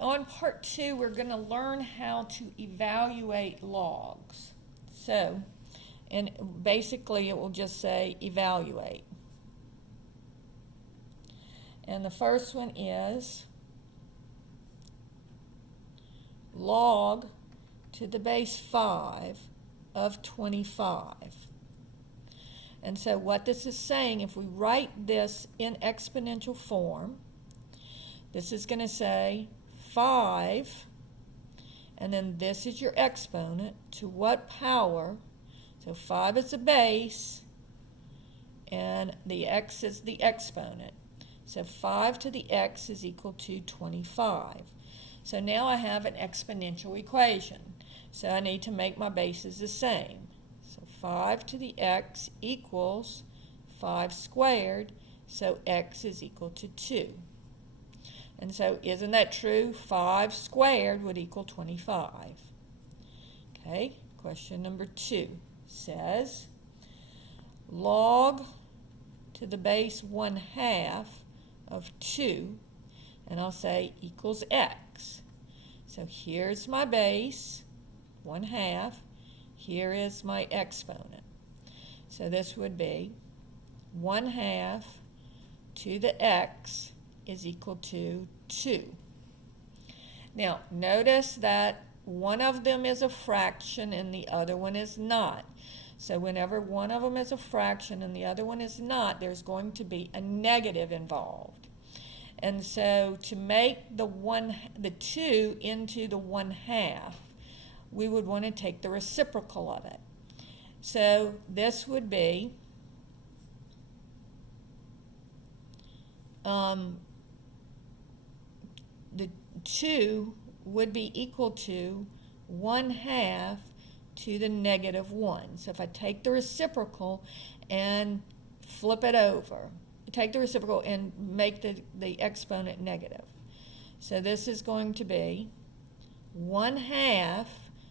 on part 2, we're going to learn how to evaluate logs. So, and basically it will just say evaluate. And the first one is log to the base 5 of 25. And so what this is saying, if we write this in exponential form, this is going to say 5, and then this is your exponent, to what power? So 5 is the base, and the x is the exponent. So 5 to the x is equal to 25. So now I have an exponential equation. So I need to make my bases the same. So 5 to the x equals 5 squared, so x is equal to 2. And so isn't that true? 5 squared would equal 25. Okay, question number 2 says log to the base 1/2 of 2, and I'll say equals x. So here's my base, 1/2. Here is my exponent. So this would be 1/2 to the x is equal to 2. Now notice that one of them is a fraction and the other one is not. So whenever one of them is a fraction and the other one is not, there's going to be a negative involved. And so to make the 2 into the 1/2, we would want to take the reciprocal of it. So this would be the 2 would be equal to 1/2 to the -1. So if I take the reciprocal and flip it over, take the reciprocal and make the exponent negative. So this is going to be 1/2,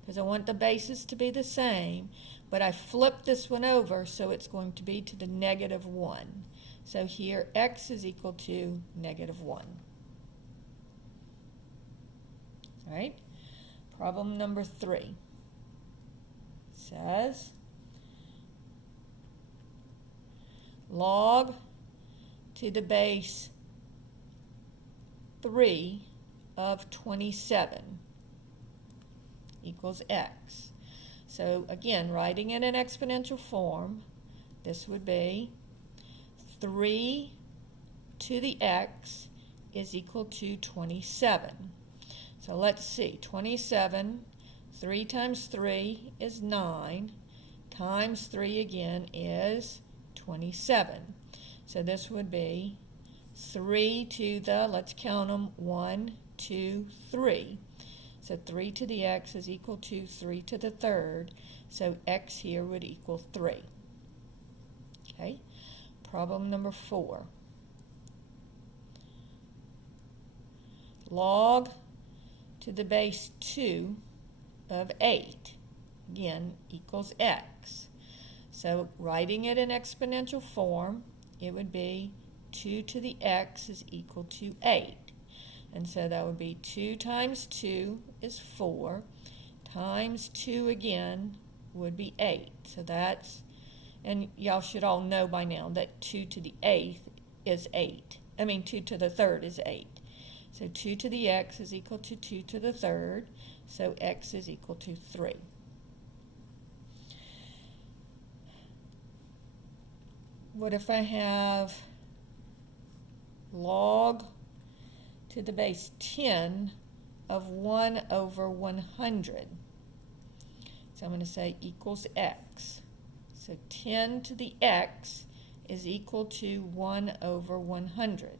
because I want the bases to be the same, but I flip this one over, so it's going to be to the -1. So here x is equal to -1. All right, problem number 3 says log to the base 3 of 27 equals x. So again, writing it in exponential form, this would be 3 to the x is equal to 27. So let's see, 27, 3 times 3 is 9, times 3 again is 27. So this would be 3 to the, let's count them, 1, 2, 3. So 3 to the x is equal to 3 to the third, so x here would equal 3. Okay, problem number 4. Log to the base 2 of 8, again, equals x. So writing it in exponential form, it would be 2 to the x is equal to 8. And so that would be 2 times 2 is 4, times 2 again would be 8. So that's, and y'all should all know by now that 2 to the 8th is 8. 2 to the third is 8. So 2 to the x is equal to 2 to the third, so x is equal to 3. What if I have log to the base 10 of 1 over 100? So I'm going to say equals x. So 10 to the x is equal to 1 over 100.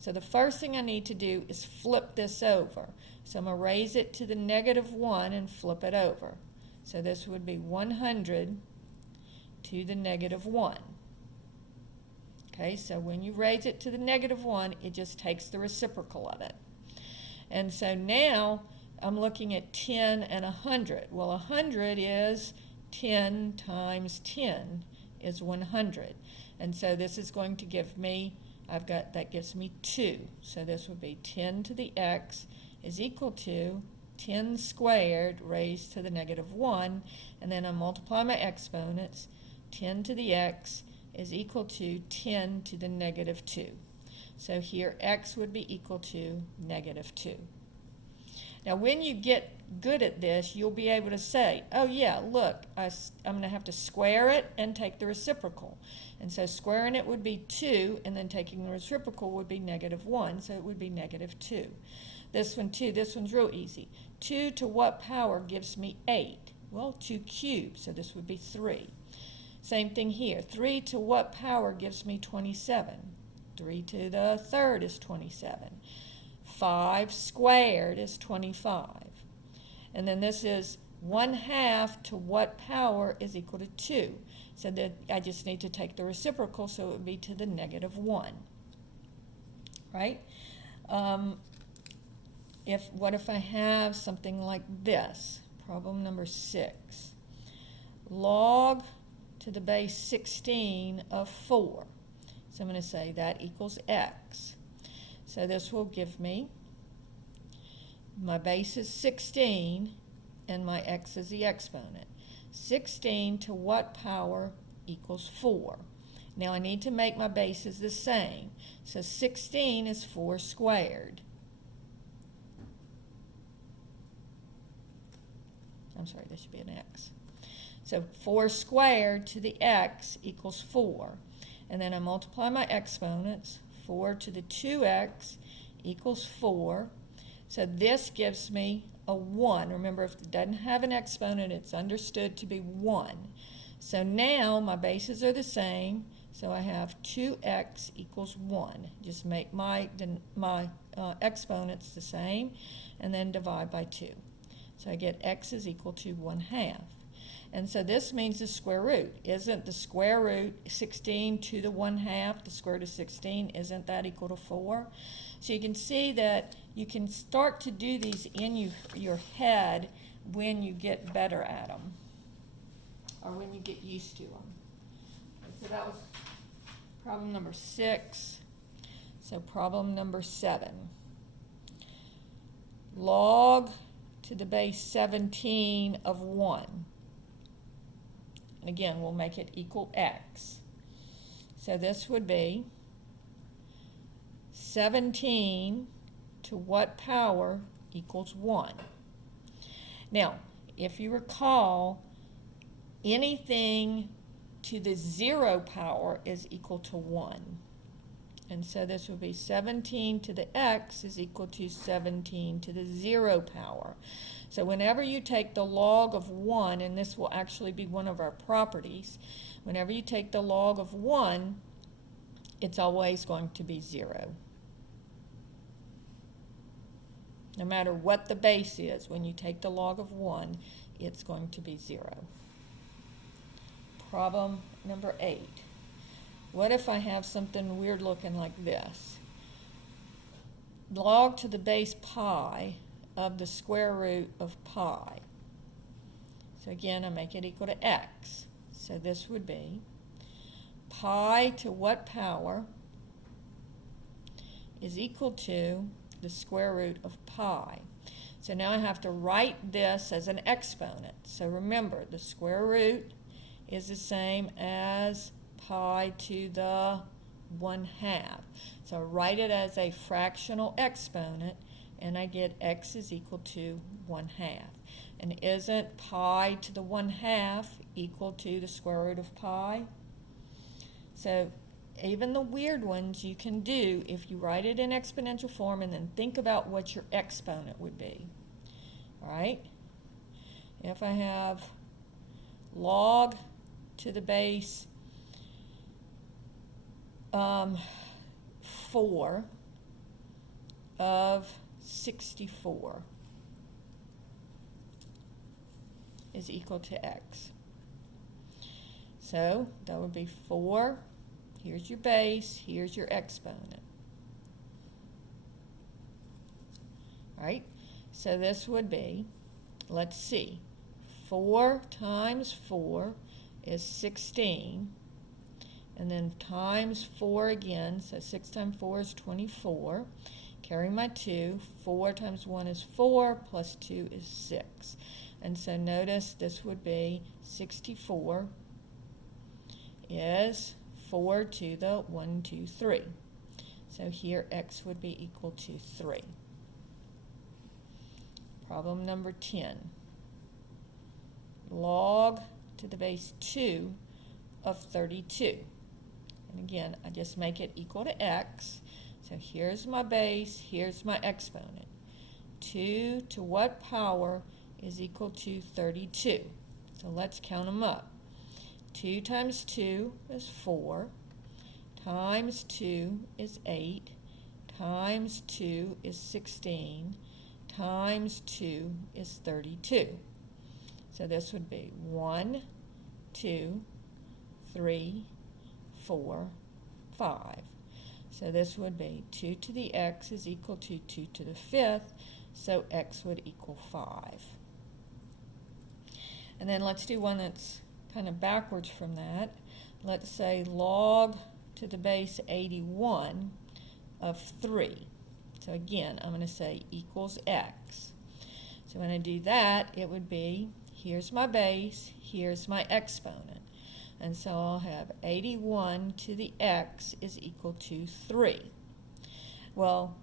So the first thing I need to do is flip this over. So I'm going to raise it to the -1 and flip it over. So this would be 100 to the -1. Okay, so when you raise it to the -1, it just takes the reciprocal of it. And so now I'm looking at 10 and 100. Well, 100 is 10 times 10 is 100. And so this is going to give me, that gives me 2. So this would be 10 to the x is equal to 10 squared raised to the negative 1, and then I multiply my exponents. 10 to the x is equal to 10 to the negative 2. So here x would be equal to negative 2. Now when you get good at this, you'll be able to say, oh yeah, look, I'm going to have to square it and take the reciprocal. And so squaring it would be 2, and then taking the reciprocal would be negative 1, so it would be negative 2. This one too, this one's real easy. 2 to what power gives me 8? Well, 2 cubed, so this would be 3. Same thing here. 3 to what power gives me 27? 3 to the third is 27. 5 squared is 25. And then this is 1/2 to what power is equal to 2. So that I just need to take the reciprocal, so it would be to the negative 1. Right? What if I have something like this? Problem number 6. Log to the base 16 of 4. So I'm going to say that equals x. So this will give me, my base is 16, and my x is the exponent. 16 to what power equals 4? Now I need to make my bases the same. So 16 is 4 squared. I'm sorry, this should be an x. So 4 squared to the x equals 4. And then I multiply my exponents. 4 to the 2x equals 4. So this gives me a 1. Remember, if it doesn't have an exponent, it's understood to be 1. So now my bases are the same. So I have 2x equals 1. Just make my exponents the same, and then divide by 2. So I get x is equal to 1/2. And so this means the square root. Isn't the square root 16 to the 1/2, the square root of 16, isn't that equal to 4? So you can see that you can start to do these in your head when you get better at them, or when you get used to them. So that was problem number 6. So problem number 7. Log to the base 17 of 1. And again, we'll make it equal x. So this would be 17 to what power equals 1. Now, if you recall, anything to the 0 power is equal to 1. And so this would be 17 to the x is equal to 17 to the 0 power. So whenever you take the log of 1, and this will actually be one of our properties, whenever you take the log of 1, it's always going to be 0. No matter what the base is, when you take the log of 1, it's going to be 0. Problem number 8. What if I have something weird looking like this? Log to the base pi of the square root of pi. So again, I make it equal to x. So this would be pi to what power is equal to the square root of pi. So now I have to write this as an exponent. So remember, the square root is the same as pi to the 1/2. So I write it as a fractional exponent, and I get x is equal to 1/2. And isn't pi to the 1/2 equal to the square root of pi? So even the weird ones you can do if you write it in exponential form and then think about what your exponent would be. All right? If I have log to the base 4 of 64 is equal to x. So that would be 4. Here's your base. Here's your exponent. All right? So this would be, let's see, 4 times 4 is 16. And then times 4 again, so 6 times 4 is 24, carry my 2. 4 times 1 is 4, plus 2 is 6. And so notice this would be 64 is 4 to the 1, 2, 3. So here x would be equal to 3. Problem number 10. Log to the base 2 of 32. And again, I just make it equal to x. So here's my base, here's my exponent. 2 to what power is equal to 32? So let's count them up. 2 times 2 is 4, times 2 is 8, times 2 is 16, times 2 is 32. So this would be 1, 2, 3, 4, 5. So this would be 2 to the x is equal to 2 to the 5th, so x would equal 5. And then let's do one that's kind of backwards from that. Let's say log to the base 81 of 3. So again, I'm going to say equals x. So when I do that, it would be, here's my base, here's my exponent. And so I'll have 81 to the x is equal to 3. Well,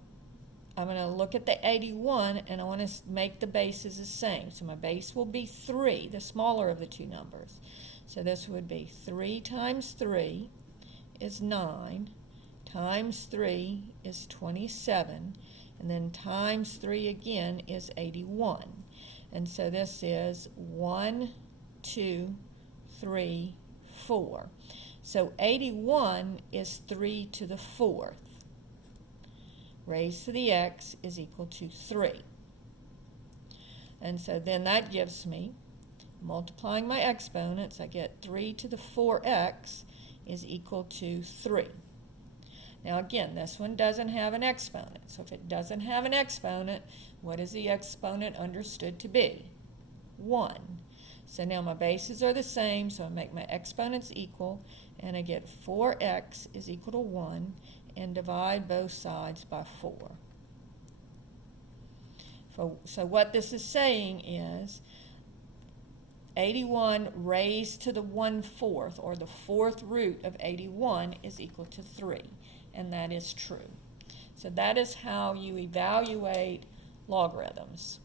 I'm going to look at the 81 and I want to make the bases the same. So my base will be 3, the smaller of the two numbers. So this would be 3 times 3 is 9, times 3 is 27, and then times 3 again is 81. And so this is 1, 2, 3, 4. So 81 is 3 to the 4th. Raised to the x is equal to 3. And so then that gives me, multiplying my exponents, I get 3 to the 4x is equal to 3. Now again, this one doesn't have an exponent. So if it doesn't have an exponent, what is the exponent understood to be? 1. So now my bases are the same, so I make my exponents equal, and I get 4x is equal to 1, and divide both sides by 4. So what this is saying is 81 raised to the 1/4, or the 4th root of 81, is equal to 3, and that is true. So that is how you evaluate logarithms.